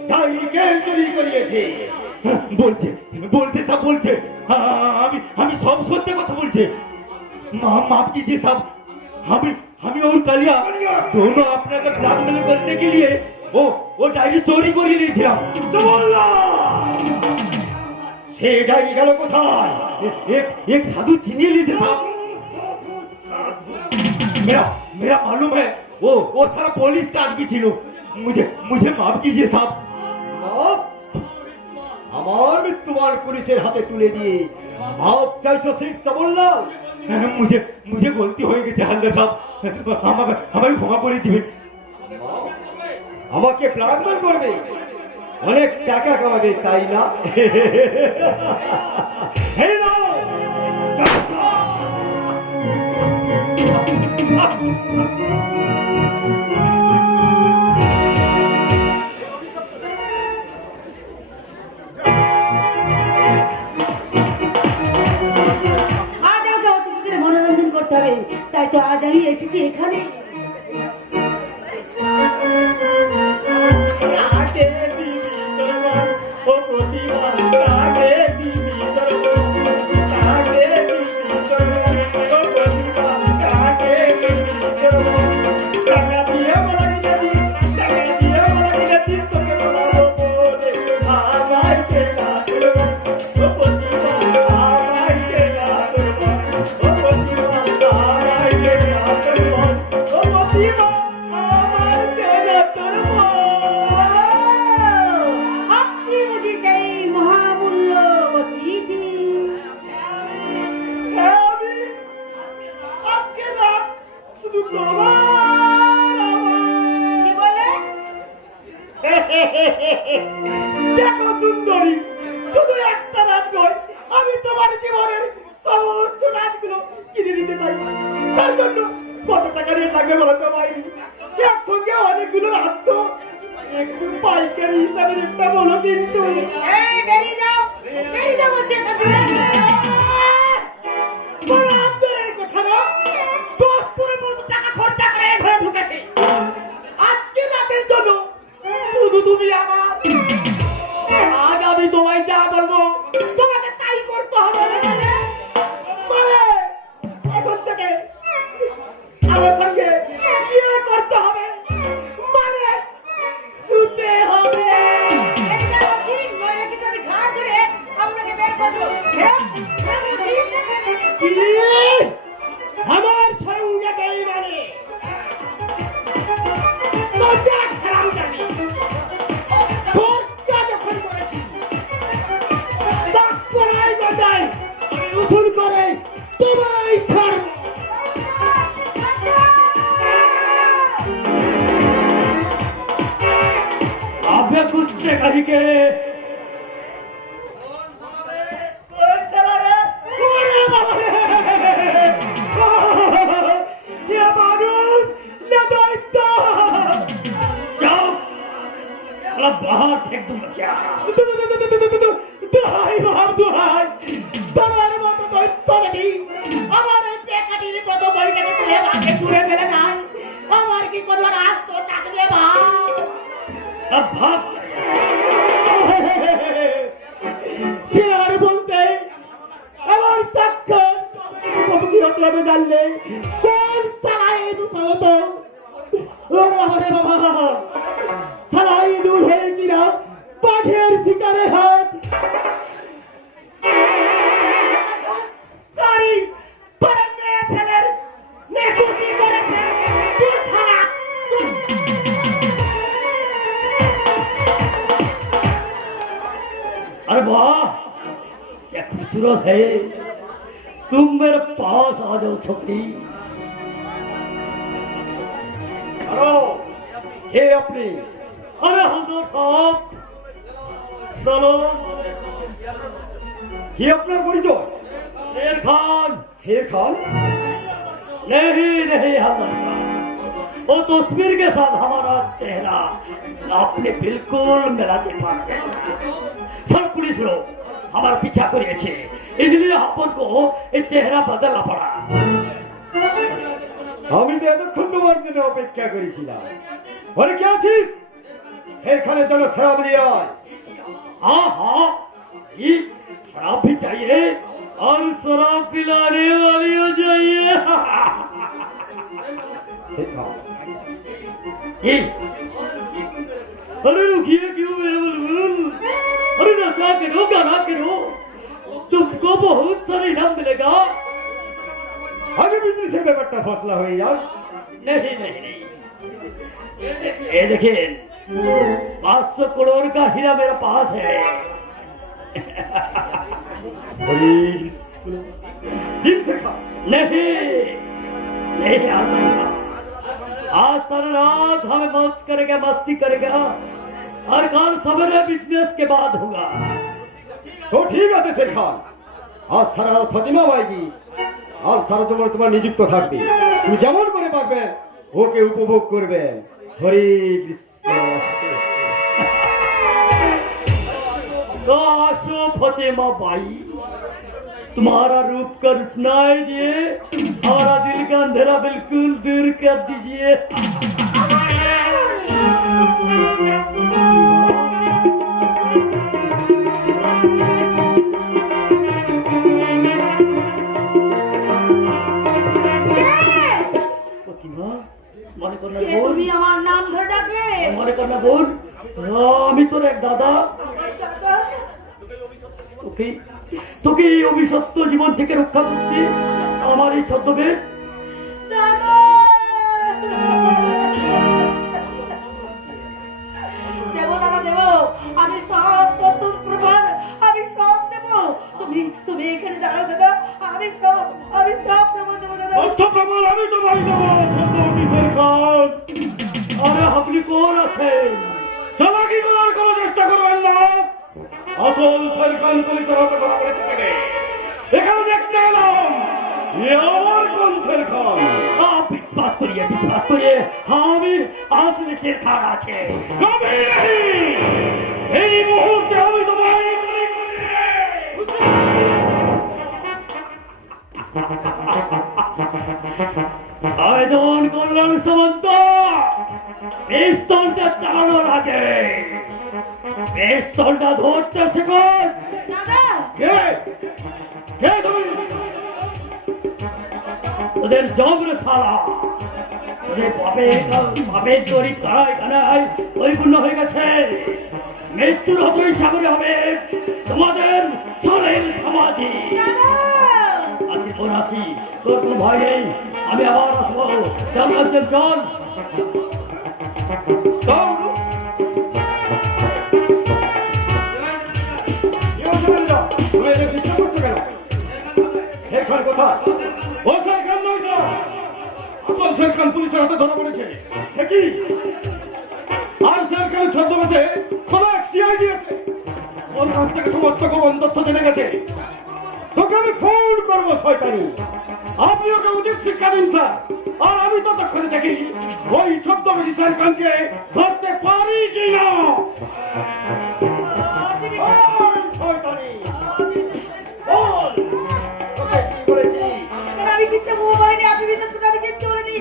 ডায়েরি কে চুরি করিয়েছে? बोलते सब बोलते हमें सब सत्य কথা বলছে। माफ कीजिए साहब, हमें और कालिया दोनों अपने को ब्लैकमेल करने के लिए वो डायरी चोरी कर लिए थे। সে ডায়েরি গেল কোথায়? एक साधु छीनिए लिए थे साहब। मेरा मालूम है वो सारा पुलिस का आदमी थी। मुझे माफ कीजिए साहब। আমার মৃত্যুবান পুলিশের হাতে তুলে দিয়ে মাপ চাইছো শেখ জওয়াল্লাল? मुझे गलती हो गई हालदार साहब, हमें क्षमा করে দিবেন। আমাকে ব্ল্যাকমেল করবে, অনেক টাকা কামাবে তাই না? এই নাও। আজ আমাকে অতিথিদের মনোরঞ্জন করতে হবে, তাই তো আজ আমি এসেছি এখানে। আপনি বুঝি সেই মহামূল্য অতিথি? কি বলে? দেখো সুন্দরী, শুধু একটা রাত নয়, আমি তোমার জীবনের সমস্ত রাতগুলো কিনে নিতে চাই। তার জন্য কত টাকা নিয়ে লাগবে বলো তো ভাই? একসঙ্গে অনেকগুলো রাত তো, একটু পাইকারি হিসাবে একটা বলো কিন্তু। এই বেরিয়ে যাও, বেরিয়ে যাও বলছি এখান থেকে। বড় আন্দোলনের কথা না, 10 পুরো টাকা খরচা করে ঘরে ঢুকেছে। আজকে রাতের জন্য শুধু তুমি আমার। আজ আমি তোমায় যা বলবো তোমাকে তাই করতে হবে। মানে এখন থেকে আমার সঙ্গে বিয়ে করতে হবে, মানে শুতে হবে। এটা বলছি, নইলে কিন্তু আমি ঘাড় ধরে আপনাকে বের করবো। বেরো, বেরো বলছি। কি? আমার সঙ্গে বেইমানি? তো দেখ হারামজাদি, খরচা যখন করেছি, তারপরেই গজাই আমি উসুল করে তোমায় ছাড়ব। आपने कुछ से कही के ওই ছেলেরে, ওরে বাবা রে! এ মানুষ, এ দৈত্য! जाओ साला बाहर फेंक दूंगा क्या? দোহাই বাপ দোহাই, তোমার মতো দৈত্য নাকি আমার এই পেকাটির মতো বইটাকে তুলে মাকে ছুঁড়ে ফেলে নাই? আমার কি করবার আজ তো থাকবে বাপ? अब भाग সে আর বলতে আমার সাক্ষর কবি হতলাবে জানলে কোন সালাই দুটো তো ওরে বাবা, সালাই দূর হয়ে কিনা বাঘের শিকারে হাত। তারি তোর মেয়ে ছেলের নেকুতি করেছে তুই ছাড়া। अरे वाह क्या खूबसूरत है, तुम मेरे पास आ जाओ छोकरी। হ্যালো, কে আপনি? अरे हजूर साहब चलो কি আপনার পরিচয়? शेर खान শের খান? नहीं नहीं हजूर साहब वो तस्वीर के साथ हमारा चेहरा आपने बिल्कुल मिलाते पारते सब पुलिस लोग हमारा पीछा करिए इसलिए अपन को ये चेहरा बदलना पड़ा আমি তো এতক্ষণ তোমার জন্য অপেক্ষা করেছিলাম। ওরে কে আছিস? শের খানের জন্য শরাব নিয়ে আয়। हाँ हाँ ये शराब भी चाहिए और शराब पिलाने वाली हो जाइए শের খান, ये अरे रुकिए क्यों मेरे बुलबुल अरे नशा करो गाना करो तुमको बहुत सारा इनाम मिलेगा আগে বিজনেসের ব্যাপারটা ফসলা হয়ে যাক। नहीं नहीं नहीं ये देखिए 500 करोड़ का हीरा मेरे पास है হরি দিন শের খান, नहीं नहीं आज सारा रात हमें मौज करेगा मस्ती करेगा हर काम सवेरे बिजनेस के बाद होगा তো ঠিক আছে শের খান, আজ সারা রাত ফাতিমা ভাইজি আর সারা জীবন তোমার নিযুক্ত থাকবে। তুমি যেমন করে পারবে ওকে উপভোগ করবে। হরে কৃষ্ণ। काशो फतेमा भाई तुम्हारा रूप कर सुनाई दिए हमारा दिल का अंधेरा बिल्कुल दूर कर दीजिए फतिमा মনে করনা বোন তুমি আমার নাম ধরে ডাকলে মনে করনা বোন আমি তোর এক দাদা তোকে তোকে এই অভিশপ্ত জীবন থেকে রক্ষা করতে আমার এই ছদ্মবেশ দাদা দেব দাদা দেব আমি সব প্রথম প্রমাণ আমি সব দেব তুমি তুমি এখানে দাঁড়াও দাদা আমি সব প্রমাণ দেবো দাদা তথ্য প্রমাণ আমি তোমায় দেবো ছদ্মবেশী শের খান। আরে আপনি কোন আছেন চালাকি করার কোনো চেষ্টা করবেন না। আসল শের খান পুলিশের হাতে ধরা পড়েছে কেন? এখানে দেখতে এলাম এ আমার কোন শের খান? आप विश्वास करिए আমি আসলে শের খান আছে কবে নেই, এই মুহূর্তে আমি তোমায় আবেদন করলাম সামন্ত পিস্তলটা চালানোর আগে পিস্তলটা ধরতে শেখুন দাদা কে কে তুমি? ওদের জবর ছাড়া ওদের বাপের তৈরি করা এখানে পরিপূর্ণ হয়ে গেছে মৃত্যুর হতই সাগরে হবে তোমাদের সরেল সমাধি আছি বোন আছি তোর কোনো ভয় নেই আমি আবার আসবো চল চল চল যাও। কি হয়েছে বলে যাও? তুমি এদের ডিস্টার্ব করছো কেন? শের খান কোথায়? ও শের খান নয় তো। আসল শের খান পুলিশের হাতে ধরা পড়েছে। সে কি? আর শের খানের ছদ্মবেশে কোনো এক সিআইডি আছে। ওর কাছ থেকে সমস্ত গোপন তথ্য জেনে গেছে। তোকে আমি ফোন করবো শয়তানি। আপনি ওকে উচিত শিক্ষা দিন স্যার। আর আমি ততক্ষণে দেখি ওই ছদ্মবেশী শের খানকে ধরতে পারি কিনা। ওই শয়তানি। বল, তোকে কি বলেছি? আমি কিচ্ছু বলিনি আপনি বিশ্বাস করুন আমি কিচ্ছু বলিনি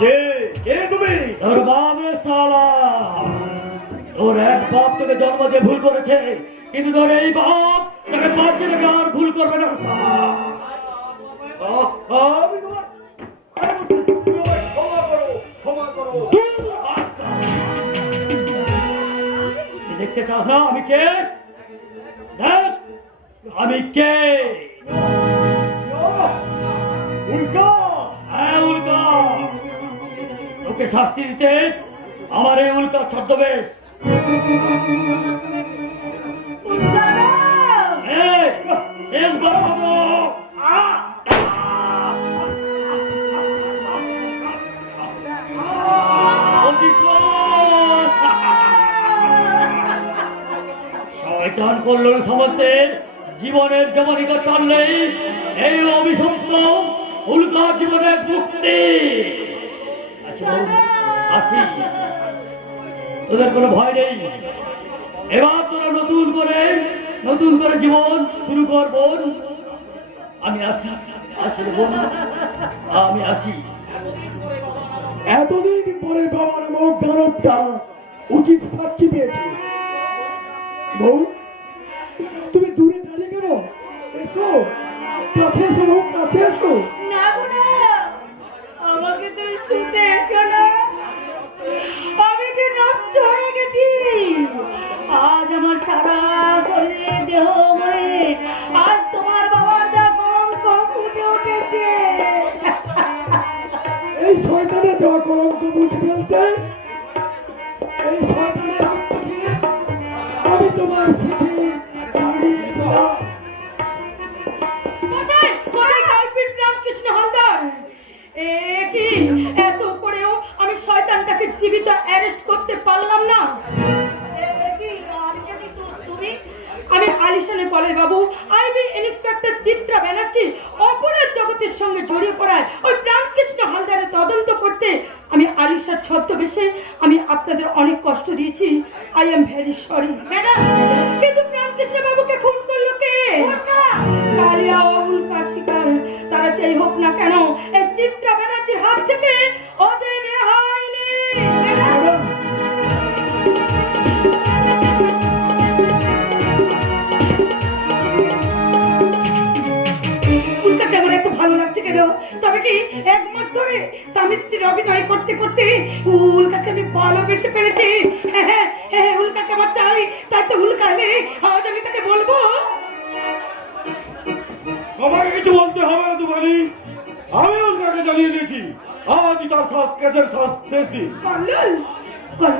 কে কে তুমি? তোর বাপ রে শালা তোর এক বাপ তোকে জন্ম দিয়ে ভুল করেছে কিন্তু তোর এই বাপ তোকে বাঁচিয়ে রেখে আর ভুল করবে না শালা আমি তোমার তুমি আমায় ক্ষমা করো, ক্ষমা করো। তুই দেখতে চাস না আমি কে দেখ আমি কে উল্কা হ্যাঁ উল্কা ওকে শাস্তি দিতে আমার এই উল্কা ছদ্মবেশ। দাদা! এই, শেষ বার হবো। শয়তান কল্লোল সমাজের জীবনের জমানিকা টানলেই এই অভিশপ্ত উল্কা জীবনের মুক্তি। আচ্ছা, আসি, তোদের কোনো ভয় নেই। এবার তোরা নতুন করে জীবন শুরু কর বোন। আমি আসি, আসলে বোন, আমি আসি। এতদিন পরে বাবার মুখ দানবটা উচিত সাক্ষী পেয়েছে। বউ, তুমি দূরে দাঁড়িয়ে কেন? এসো, কাছে এসো বউ, কাছে এসো। না গো না, আমাকে তো শুতে এসো না। আমি যে নষ্ট হয়ে গেছি। আজ আমার সারা শরীরে দেহ মনে আজ তোমার বাবার যা কলঙ্ক ফুটে উঠেছে। এই শয়তানের দেওয়া কলঙ্ক মুছে ফেলতে এই শয়তানের হাত থেকে আমি তোমার স্মৃতি ছাড়িয়ে দিলাম। কোথায় কোথায় কালপিট রামকৃষ্ণ হালদার? এ কি, এত করেও আমি শয়তানটাকে জীবিত অ্যারেস্ট করতে পারলাম না। আমি আলিশানে বলে বাবু, আইবি ইন্সপেক্টর চিত্রা ব্যানার্জি অপরাধ জগতের সঙ্গে জড়িয়ে পড়ায় ওই রামকৃষ্ণ হালদারের তদন্ত করতে আমি আলিশার ছদ্মবেশে আমি আপনাদের অনেক কষ্ট দিয়েছি। I am very sorry madam. কিন্তু রামকৃষ্ণ বাবুকে খুন করলো কে? কালিয়া ও উল্কা শিকার তারা যেই হোক না কেন, এই চিত্রা ব্যানার্জির হাত থেকে ওদের রেহাই নেই ম্যাডাম। উল্কাকে আমার এত ভালো লাগছে কেন? তবে কি এক মাস ধরে স্বামী স্ত্রীর অভিনয় করতে করতে উল্কাকে আমি ভালোবেসে ফেলেছি। হ্যাঁ হ্যাঁ হ্যাঁ, উল্কাকে আমার চাই, তাই তো উল্কা এলে আজ আমি তাকে বলবো। আমাকে কিছু বলতে হবে না তোমারি, আমি উল্কাকে জানিয়ে দিয়েছি আজই তার কাজের শেষ দিন। কল্লোল